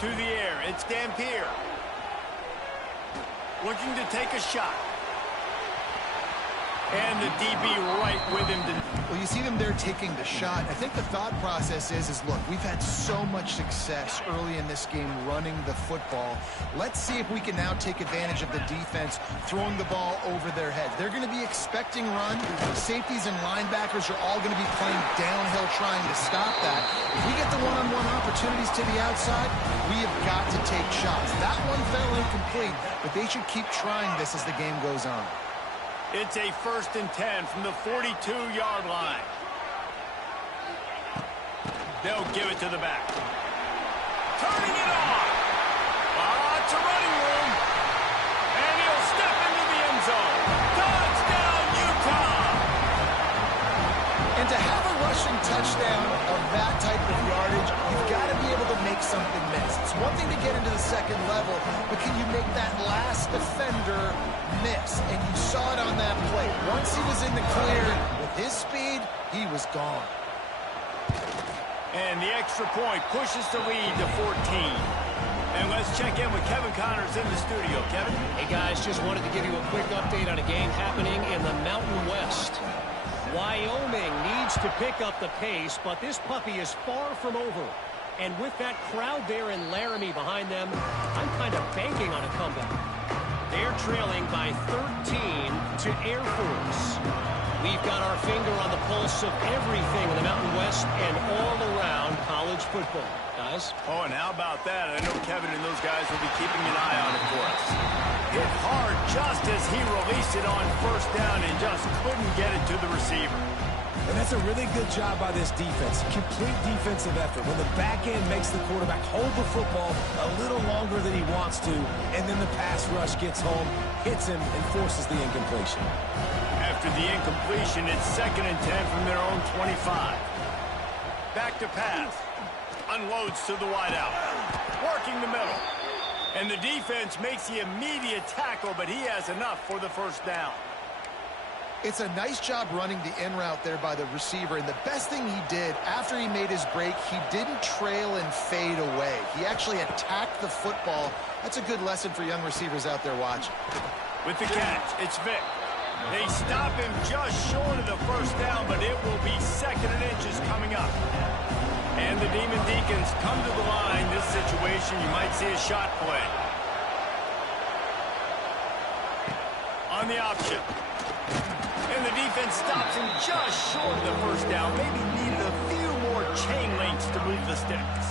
To the air, it's Dampier. Looking to take a shot. And the DB right with him. Well, you see them there taking the shot. I think the thought process is look, we've had so much success early in this game running the football. Let's see if we can now take advantage of the defense throwing the ball over their heads. They're going to be expecting run. Safeties and linebackers are all going to be playing downhill trying to stop that. If we get the one-on-one opportunities to the outside, we have got to take shots. That one fell incomplete, but they should keep trying this as the game goes on. It's a 1st and 10 from the 42-yard line. They'll give it to the back. Turning it on. Lots of running room. And he'll step into the end zone. Touchdown, Utah! And to have a rushing touchdown of that type of yardage, you've got to be able to make something miss. It's one thing to get into the second level, but can you make that last defender miss? And you saw it on that play. Once he was in the clear, with his speed, he was gone. And the extra point pushes the lead to 14. And let's check in with Kevin Connors in the studio. Kevin? Hey, guys, just wanted to give you a quick update on a game happening in the Mountain West. Wyoming needs to pick up the pace, but this puppy is far from over. And with that crowd there in Laramie behind them, I'm kind of banking on a comeback. They're trailing by 13 to Air Force. We've got our finger on the pulse of everything in the Mountain West and all around college football. Guys? Oh, and how about that? I know Kevin and those guys will be keeping an eye on it for us. Hit hard just as he released it on 1st down and just couldn't get it to the receiver. And that's a really good job by this defense. Complete defensive effort. When the back end makes the quarterback hold the football a little longer than he wants to, and then the pass rush gets home, hits him, and forces the incompletion. After the incompletion, it's 2nd and 10 from their own 25. Back to pass. Unloads to the wideout. Working the middle. And the defense makes the immediate tackle, but he has enough for the 1st down. It's a nice job running the in route there by the receiver, and the best thing he did after he made his break, he didn't trail and fade away. He actually attacked the football. That's a good lesson for young receivers out there watching. With the catch, it's Vick. They stop him just short of the 1st down, but it will be 2nd and inches coming up. And the Demon Deacons come to the line. This situation, you might see a shot play. On the option. And the defense stops him just short of the 1st down. Maybe needed a few more chain links to move the sticks.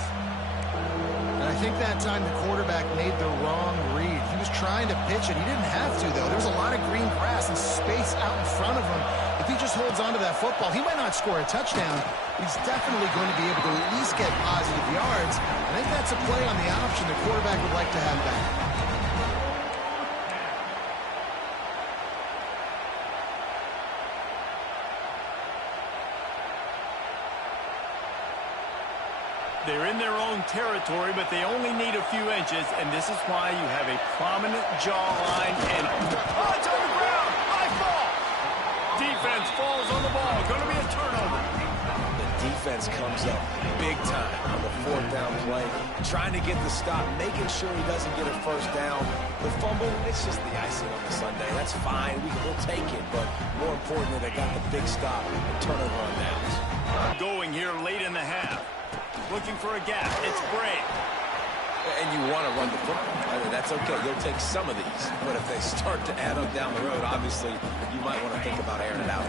And I think that time the quarterback made the wrong read. He was trying to pitch it. He didn't have to, though. There was a lot of green grass and space out in front of him. If he just holds on to that football, he might not score a touchdown, but he's definitely going to be able to at least get positive yards. I think that's a play on the option the quarterback would like to have back. They're in their own territory, but they only need a few inches, and this is why you have a prominent jawline and... Oh, it's on the ground! High fall! Defense falls on the ball. Going to be a turnover. The defense comes up big time on the 4th down play, trying to get the stop, making sure he doesn't get a 1st down. The fumble, it's just the icing on the sundae. That's fine. We'll take it, but more importantly, they got the big stop and turnover on downs. Going here late in the half. Looking for a gap. It's Bray. And you want to run the football. I mean, that's okay. You'll take some of these. But if they start to add up down the road, obviously, you might want to think about airing it out.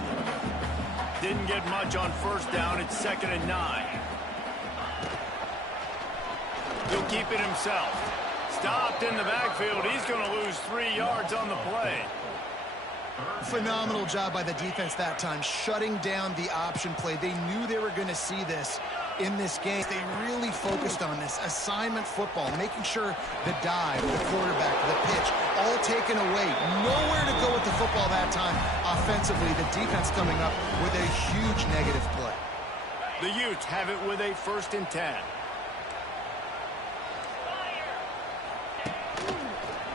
Didn't get much on 1st down. It's 2nd and 9. He'll keep it himself. Stopped in the backfield. He's going to lose 3 yards on the play. Phenomenal job by the defense that time, shutting down the option play. They knew they were going to see this in this game. They really focused on this assignment football, making sure the dive, the quarterback, the pitch, all taken away. Nowhere to go with the football that time. Offensively, the defense coming up with a huge negative play. The Utes have it with a 1st and 10.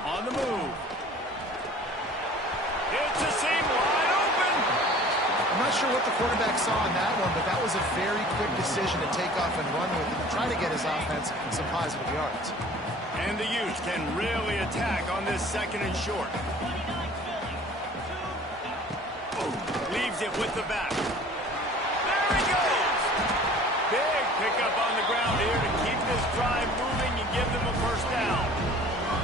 On the move. It's a seam wide open. I'm not Not sure what the quarterback saw in that one, but that was a very quick decision to take off and run with it to try to get his offense some positive yards. And the Utes can really attack on this 2nd and short. Leaves it with the back. There he goes! Big pickup on the ground here to keep this drive moving and give them a first down.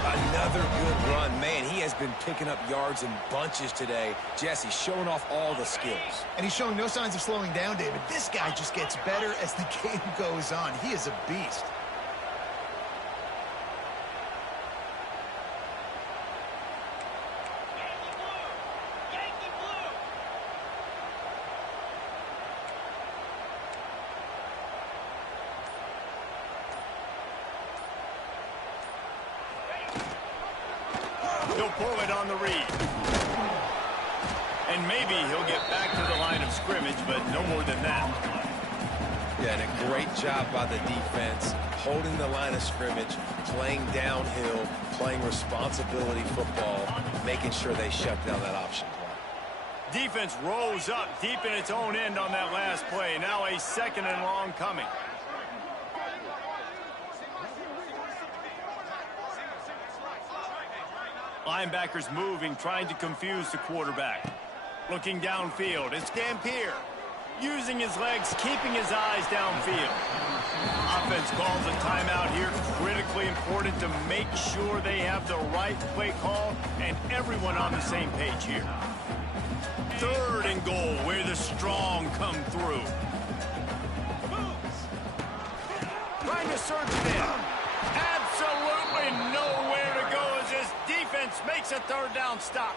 Another good run. Man, he has been picking up yards in bunches today. Jesse showing off all the skills. And he's showing no signs of slowing down, David. This guy just gets better as the game goes on. He is a beast. He'll pull it on the read. And maybe he'll get back to the line of scrimmage, but no more than that. Yeah, and a great job by the defense, holding the line of scrimmage, playing downhill, playing responsibility football, making sure they shut down that option play. Defense rose up deep in its own end on that last play. Now a 2nd and long coming. Linebackers moving, trying to confuse the quarterback. Looking downfield, it's Dampier. Using his legs, keeping his eyes downfield. Offense calls a timeout here. Critically important to make sure they have the right play call and everyone on the same page here. 3rd and goal, where the strong come through. Trying to surge it in. Absolutely nowhere to go as this defense makes a 3rd down stop.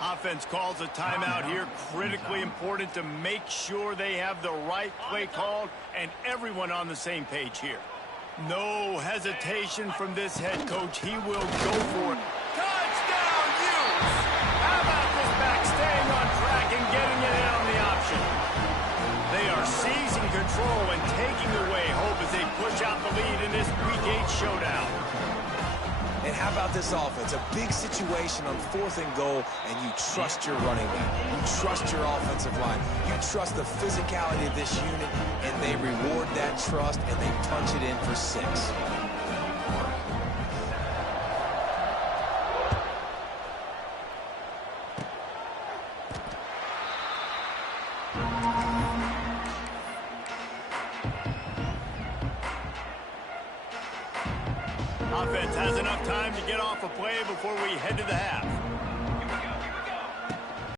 Offense calls a timeout here. Critically important to make sure they have the right play called and everyone on the same page here. No hesitation from this head coach. He will go for it. Touchdown, Utes! How about this back staying on track and getting it in on the option? They are seizing control and taking away hope as they push out the lead in this Week 8 showdown. And how about this offense? A big situation on 4th and goal, and you trust your running back. You trust your offensive line. You trust the physicality of this unit, and they reward that trust, and they punch it in for 6. Offense has enough time to get off a play before we head to the half.